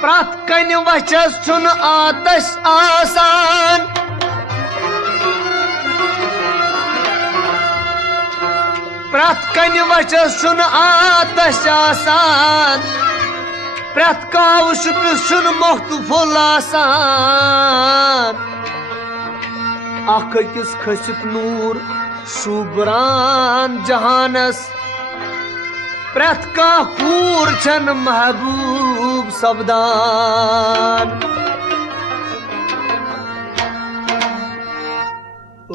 प्रत कन वचस छुन आतश आसान प्रत कन वचस छुन आतश आसान प्रत काव शुपिस छुन मुख्तफुल आसान अख अकिस खसित नूर शुबरान जहानस प्रत का कूर छन महबूब सवदान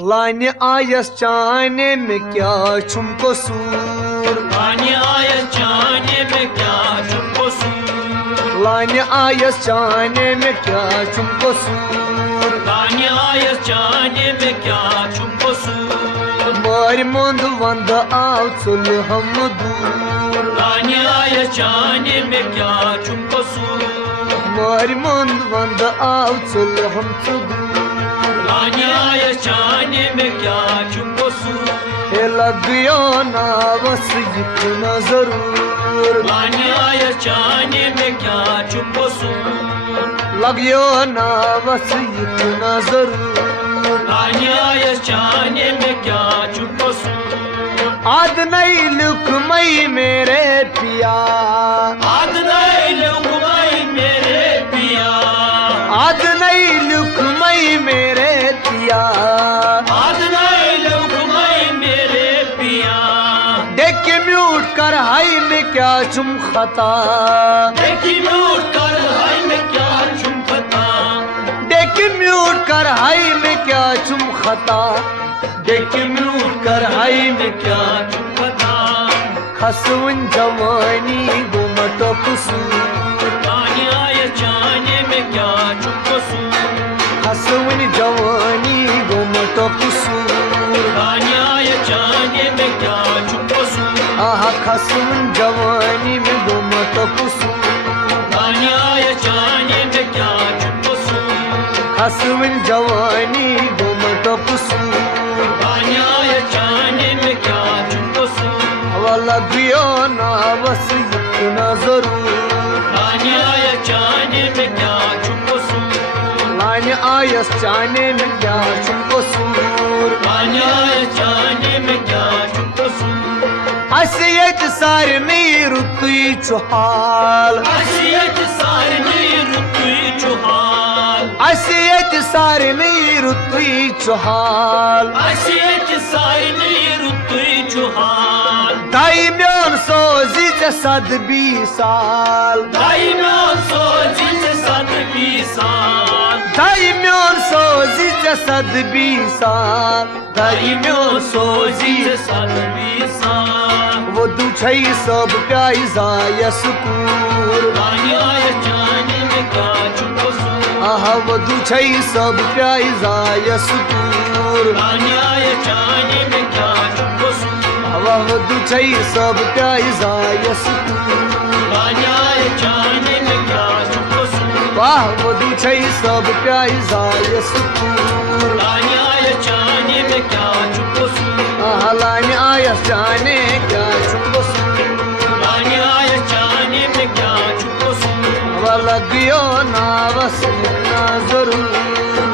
लाने आयस चाने में क्या छुम कसूर लाने आयस चाने में क्या छुम कसूर लाने आयस चाने में क्या छुम कसूर लाने आयस चाने में क्या छुम कसूर मार मुंद वंद आव चुल हम दूर लाने आयस चाने में क्या छुम कसूर मार मुंद वंद आव चुल हम दूर लाने आयस चाने में क्या छुम कसूर लग गयो ना बस इतना जरूर लाने आयस चाने में क्या छुम कसूर लग गयो ना बस इतना जरूर लाने आयस चाने में क्या छुम कसूर आद नहीं लुक मई मेरे पिया आद नहीं लुकमई मेरे पिया आद नहीं लुक मई मेरे पिया आद नहीं लुकमई मेरे पिया देख के म्यूट कर हाई में क्या चुम खता देखी म्यूट कर हाय में क्या चुम खता देख के म्यूट कर हाई में क्या चुम खता देख के म्यूट कर हाई में क्या चुम खता खसवन जवानी गुमत कसूर लाने आयस चाने में क्या चुम कसूर खसवन जवानी गुमत कसूर लाने आयस चाने में क्या चुम कसूर आहा खसवन जवानी में गुमत कसूर लाने आयस चाने में क्या चुम कसूर खसवन जवानी गुमत कसूर लाने आयस चाने में क्या चुम कसूर लग गयो ना बस इतना जरूर लाने आयस चाने में क्या चुम कसूर लाने आयस चाने में क्या चुम कसूर लाने आयस चाने में क्या चुम कसूर असयत सारनी रुतुई चुहाल असयत सारनी रुतुई चुहाल असयत सारनी रुतुई चुहाल असयत सारनी रुतुई चुहाल दाइम्योन सोजी चे सद 20 साल दाइम्योन सोजी चे सद 20 साल दाइम्योन सोजी चे सद 20 साल दाइम्योन सोजी चे सद 20 साल वो दुछई सब प्याई जाय सुकूर लाने आयस चाने में क्या चुम कसूर आहा वो दुछई सब प्याई जाय सुकूर लाने आयस चाने में क्या चुम कसूर हवा वो दुछई सब प्याई जाय सुकूर लाने आयस चाने में क्या चुम कसूर वाह वो दुछई सब प्याई जाय सुकूर लाने आयस चाने में क्या चुम कसूर आहा लाने आयस जाने क्या चुम कसूर लाने आयस चाने में क्या चुम कसूर हवा लग गयो ना बस इतना जरूर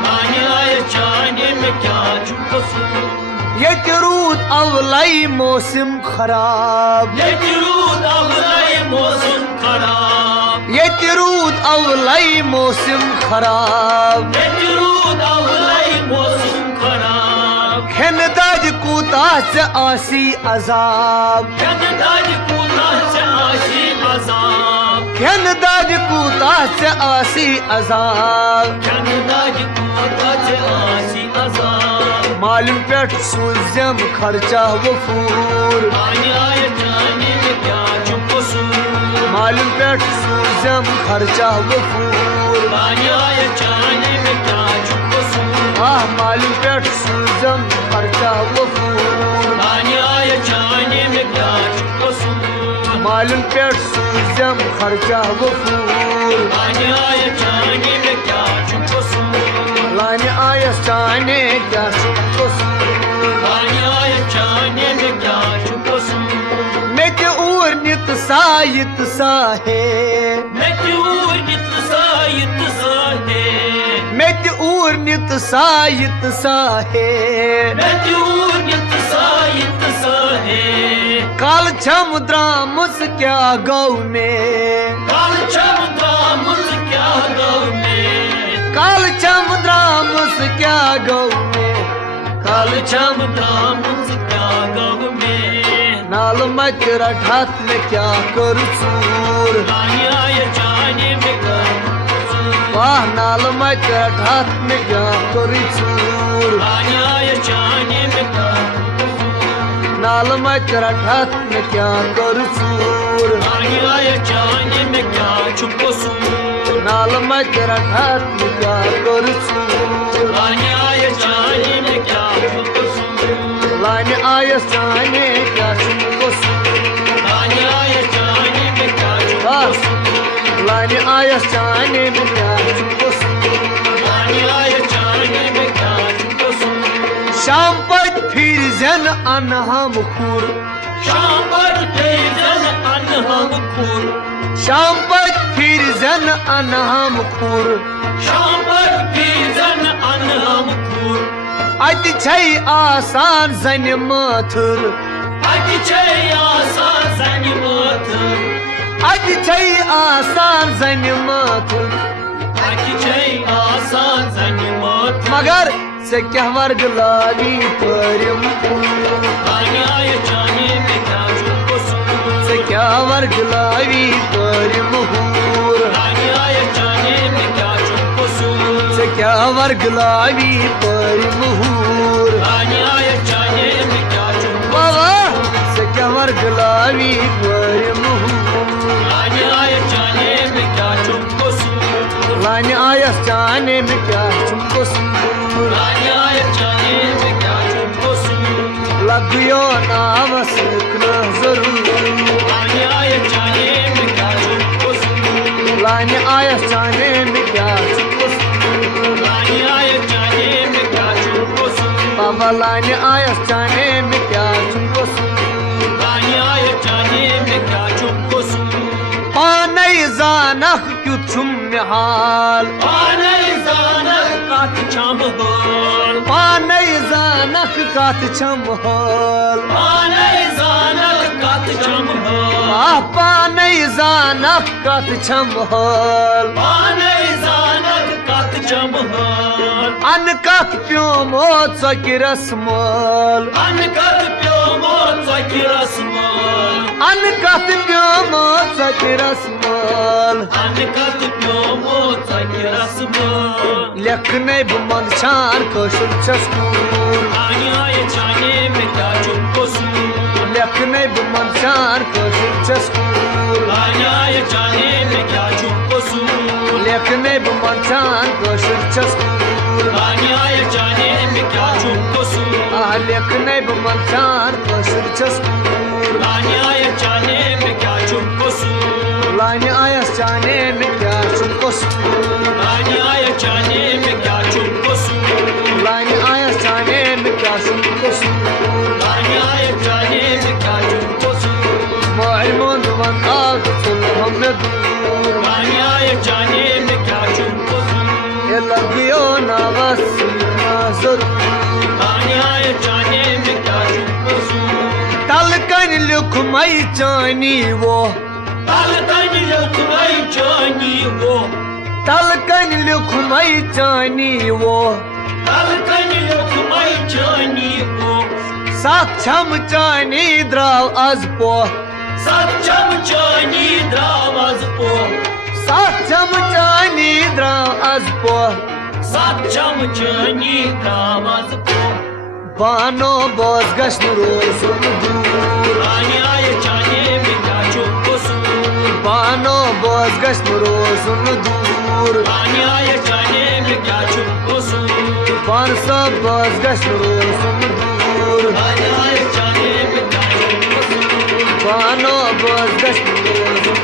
लाने आयस चाने में क्या चुम कसूर ये रूद अवलाई मौसम खराब ये रूद अवलाई मौसम खराब ये रूद अवलाई मौसम खराब रूद अवलाई मौसम खराब खेन दाज कूता से आसी अजाब खेन दाज कूता से आसी अजाब खेन दाज कूता से आसी अजाब खेन दाज कूता से आसी अजाब मालूम पेट सूजम खर्चा वफूर आया जाने में क्या चुप कसूर मालूम पेट सूजम खर्चा वफूर आया जाने में क्या चुप कसूर मालूम पेट सूजम खर्चा वफूर आया जाने में क्या चुप कसूर मालूम पेट सूजम खर्चा वफूर आया जाने में क्या चुप कसूर लाने आयस जाने क्या चुप कसूर आया जाने में क्या चुप कसूर मैं ते और नित सा है मैं क्यों नित साहे मैं ते और नित सा है मैं क्यों नित साहे काल छम द्रामस क्या गौ में काल चमदा मुझ क्या गाँव में काल छम द्रामस क्या गौ में काल चमदा मुझ क्या गाँव में नाल मत रठात में क्या करू चूर आया जाने में क्या कसूर वाह नाल मत रठात में क्या करू चूर आया जाने में क्या कसूर नाल मत रठात में क्या करू चूर आया जाने में क्या चुप कसूर नाल मत रठात में क्या करू चूर आया जाने में क्या चुप कसूर लाने आयस जाने क्या चुप कसूर आया जाने में क्या चुप कसूर लाने आयस जाने में क्या चुप कसूर आया जाने में क्या चुप कसूर शाम पर फिर जन अनहम खुर शाम पर तेजन अनहम खुर शाम पर फिर जन अनहम खुर शाम पर तेजन अनहम खुर अत छै आसान जन माथुर अति छै आसान जन माथुर अत छै आसान जन माथुर अति छै आसान जन माथुर मगर से क्या वर्ग लाली परिम आया जाने में क्या चुप कसूर से क्या वर्ग लाली परिम आया जाने में क्या चुप कसूर से क्या वर्ग लाली परिम आया जाने में क्या चुप बाबा से क्या वर्ग लाली परिम आया जाने में क्या चुप कसूर लाने आयस जाने में क्या चुप कसूर आया जाने में क्या चुप कसूर लगियो नाम सीखना जरूर आया जाने में क्या चुप कसूर लाने आयस जाने में क्या चुप कसूर आया जाने में क्या चुप कसूर बाबा लाने आयस जाने में क्या चुप कसूर आया जाने में क्या चुप कसूर पाने जानक क्यों छुम हाल आने जानक कात छम होल पाने जानक कात छम हाल आने जानक कात छम होल पाने जानक कात छम हाल आने जानक कात छम होल अनकत प्योमो चकिरस मोल अनकत प्योमो चकिरस मोल अनकत प्योमो चकिरस मोल अनकत प्योमो चकिरस मोल लेखने बुमंद छान कशुर छस्कूर आया जाने में क्या चुप कसूर लेखने बुमंद छान कशुर छस्कूर आया जाने में क्या चुप कसूर लेखने बुमंद छान कशुर छस्कूर आया जाने में क्या चुप कसूर लेखने बुमंद छान कशुर छस्कूर आया जाने में क्या चुप कसूर लाने आयस जाने में क्या चुप कसूर आया जाने में क्या चुप कसूर लाने आयस जाने में क्या चुप कसूर आया जाने में क्या चुप कसूर मालूम वन आग सुन हमने दूर आया जाने में क्या चुप कसूर ये लगियो नावस सीखना जरूर आया जाने में क्या चुप कसूर तलकन लुक मई चानी वो तल तन लिखमै जानी वो तलकन लिखमै जानी वो तलकन लिखमै जानी वो सक्षम चानी द्राव आज पो सक्षम जानी द्रावज पो सक्षम चानी द्राव आज पो सक्षम जानी द्रावज पो बानो बोस गश्न रोजुन दूर आने आए जाने में क्या चुप कसूर बानो बोस गश्न रोजुन दूर आने आए जाने में क्या चुप कसूर पानसा बोस गश्न रोजुन दूर आने आए जाने में क्या चुप कसूर बानो बोस गश्न रोजुन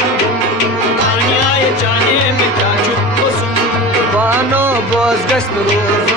आने आए जाने में क्या चुप कसूर बानो बोस गश्न रोजुन